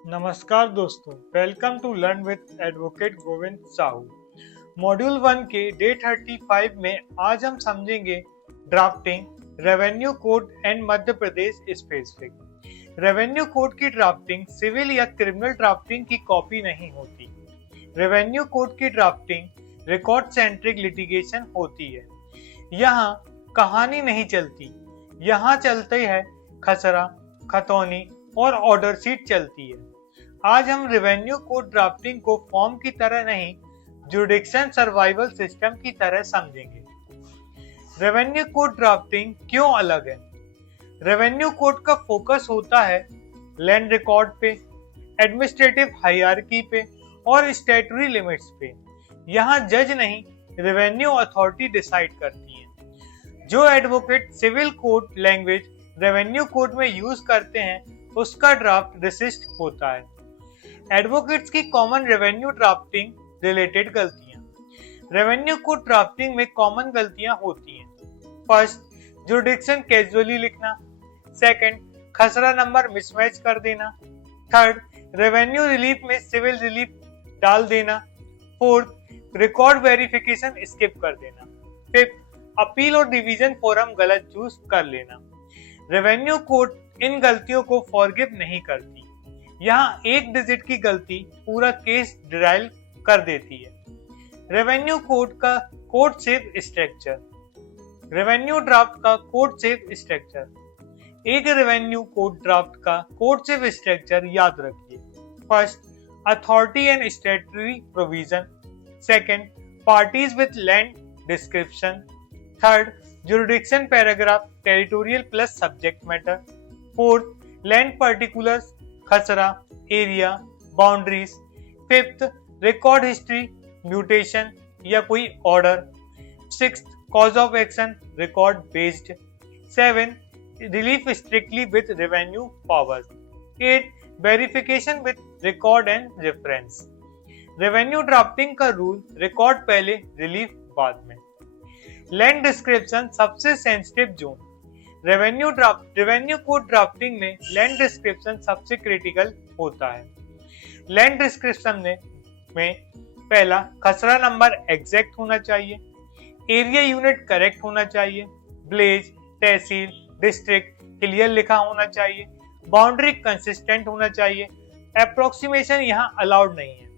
नमस्कार दोस्तों, welcome to learn with advocate Govind Sahu. Module 1 के डे 35 में आज हम समझेंगे drafting, revenue code and Madhya Pradesh specific. Revenue code की ड्राफ्टिंग सिविल या क्रिमिनल ड्राफ्टिंग की कॉपी नहीं होती। रेवेन्यू कोड की ड्राफ्टिंग रिकॉर्ड सेंट्रिक लिटिगेशन होती है। यहाँ कहानी नहीं चलती, यहाँ चलती है खसरा, खतौनी और ऑर्डर शीट चलती है। आज हम रेवेन्यू कोड ड्राफ्टिंग को फॉर्म की तरह नहीं, जुडिक्शन सर्वाइवल सिस्टम की तरह समझेंगे। रेवेन्यू कोड ड्राफ्टिंग क्यों अलग है? रेवेन्यू कोड का फोकस होता है लैंड रिकॉर्ड पे, एडमिनिस्ट्रेटिव हायरार्की पे और स्टैट्यूटरी लिमिट्स पे। यहाँ जज नहीं, रेवेन्यू अथॉरिटी डिसाइड करती है। जो advocate civil code language revenue code में यूज करते हैं उसका ड्राफ्ट रिसिस्ट होता है। एडवोकेट्स की कॉमन रेवेन्यू ड्राफ्टिंग रिलेटेड गलतियां। रेवेन्यू कोड ड्राफ्टिंग में कॉमन गलतियां होती हैं। फर्स्ट, जुडिक्शन कैजुअली लिखना। सेकंड, खसरा नंबर मिसमैच कर देना। थर्ड, रेवेन्यू रिलीफ में सिविल रिलीफ डाल देना। फोर्थ, रिकॉर्ड वेरिफिकेशन स्किप कर देना। फिफ्थ, अपील और डिवीजन फोरम गलत चूज कर लेना। रेवेन्यू कोड इन गलतियों को फॉरगिव नहीं करती। यहाँ एक डिजिट की गलती पूरा केस डिराइल कर देती है। रेवेन्यू कोड का code save structure. Revenue draft का कोड सेव स्ट्रक्चर। एक रेवेन्यू कोड ड्राफ्ट का कोड सेव स्ट्रक्चर याद रखिए। First, authority and statutory provision. Second, parties with land description. Third, jurisdiction paragraph, territorial plus subject matter. Fourth, land particulars, khasra, area, boundaries. Fifth, record history, mutation या कोई order. Sixth, cause of action, record based. Seven, relief strictly with revenue powers. Eight, verification with record and reference. Revenue drafting का rule, record पहले, relief बाद में। Land description सबसे sensitive zone. Revenue code drafting में land description सबसे critical होता है। Land description में पहला, खसरा नंबर एग्जैक्ट होना चाहिए। एरिया यूनिट करेक्ट होना चाहिए। विलेज, तहसील, डिस्ट्रिक्ट क्लियर लिखा होना चाहिए। बाउंड्री कंसिस्टेंट होना चाहिए। अप्रोक्सीमेशन यहाँ अलाउड नहीं है।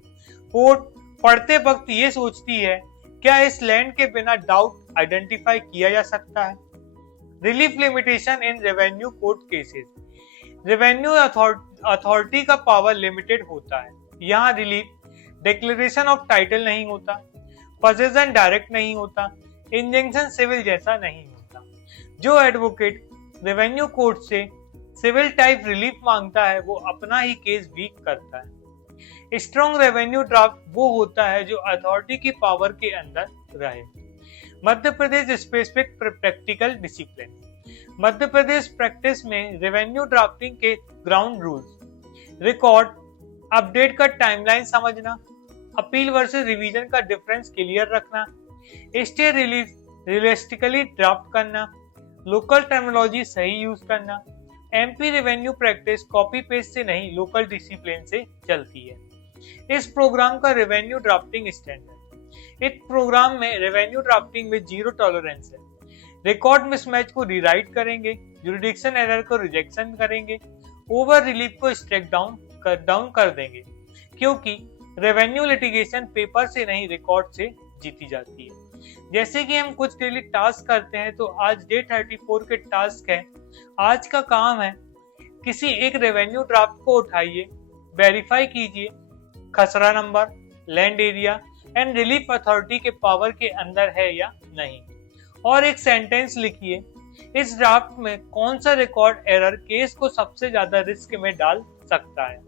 कोर्ट पढ़ते वक्त ये सोचती है, क्या इस लैंड के बिना डाउट आइडेंटिफाई किया जा सकता है? Relief limitation in revenue code cases. Revenue authority का पावर लिमिटेड होता है। यहाँ रिलीफ डिक्लेरेशन ऑफ टाइटल नहीं होता, पोजेशन डायरेक्ट नहीं होता, इंजंक्शन सिविल जैसा नहीं होता। जो एडवोकेट रेवेन्यू कोड से सिविल टाइप रिलीफ मांगता है वो अपना ही केस वीक करता है। स्ट्रॉन्ग रेवेन्यू ड्राफ्ट वो होता है जो अथॉरिटी की पावर के अंदर रहे। मध्य Pradesh specific practical discipline. Madhya Pradesh practice में रेवेन्यू ड्राफ्टिंग के ग्राउंड रूल्स, रिकॉर्ड अपडेट का टाइमलाइन समझना, अपील वर्सेस रिवीजन का डिफरेंस क्लियर रखना, स्टे रिलीफ रियलिस्टिकली ड्राफ्ट करना, लोकल टर्मिनोलॉजी सही यूज करना। MP revenue practice copy paste से नहीं, लोकल डिसिप्लिन से चलती है। इस प्रोग्राम का रेवेन्यू ड्राफ्टिंग स्टैंडर्ड। इस प्रोग्राम में रेवेन्यू ड्राफ्टिंग में जीरो टॉलरेंस है। रिकॉर्ड मिसमैच को रीराइट करेंगे, जुरिडिक्शन एरर को रिजेक्शन करेंगे, ओवर रिलीफ को स्ट्राइक डाउन कर देंगे, क्योंकि रेवेन्यू लिटिगेशन पेपर से नहीं रिकॉर्ड से जीती जाती है। जैसे कि हम कुछ डेली टास्क करते हैं, तो आज डे 34 के टास्क है। आज का काम है, किसी एक रेवेन्यू ड्राफ्ट को उठाइए, वेरीफाई कीजिए खसरा number, land area and relief authority के पावर के अंदर है या नहीं, और एक सेंटेंस लिखिए, इस ड्राफ्ट में कौन सा रिकॉर्ड एरर केस को सबसे ज्यादा रिस्क में डाल सकता है।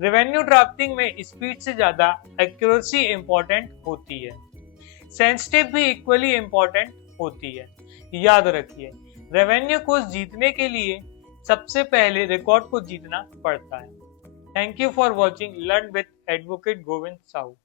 रेवेन्यू ड्राफ्टिंग में स्पीड से ज्यादा एक्यूरेसी इंपॉर्टेंट होती है, सेंसिटिव भी इक्वली इंपॉर्टेंट होती है। याद रखिए, रेवेन्यू को जीतने के लिए सबसे पहले रिकॉर्ड को जीतना पड़ता है। Thank you for watching learn with advocate Govind Sahu.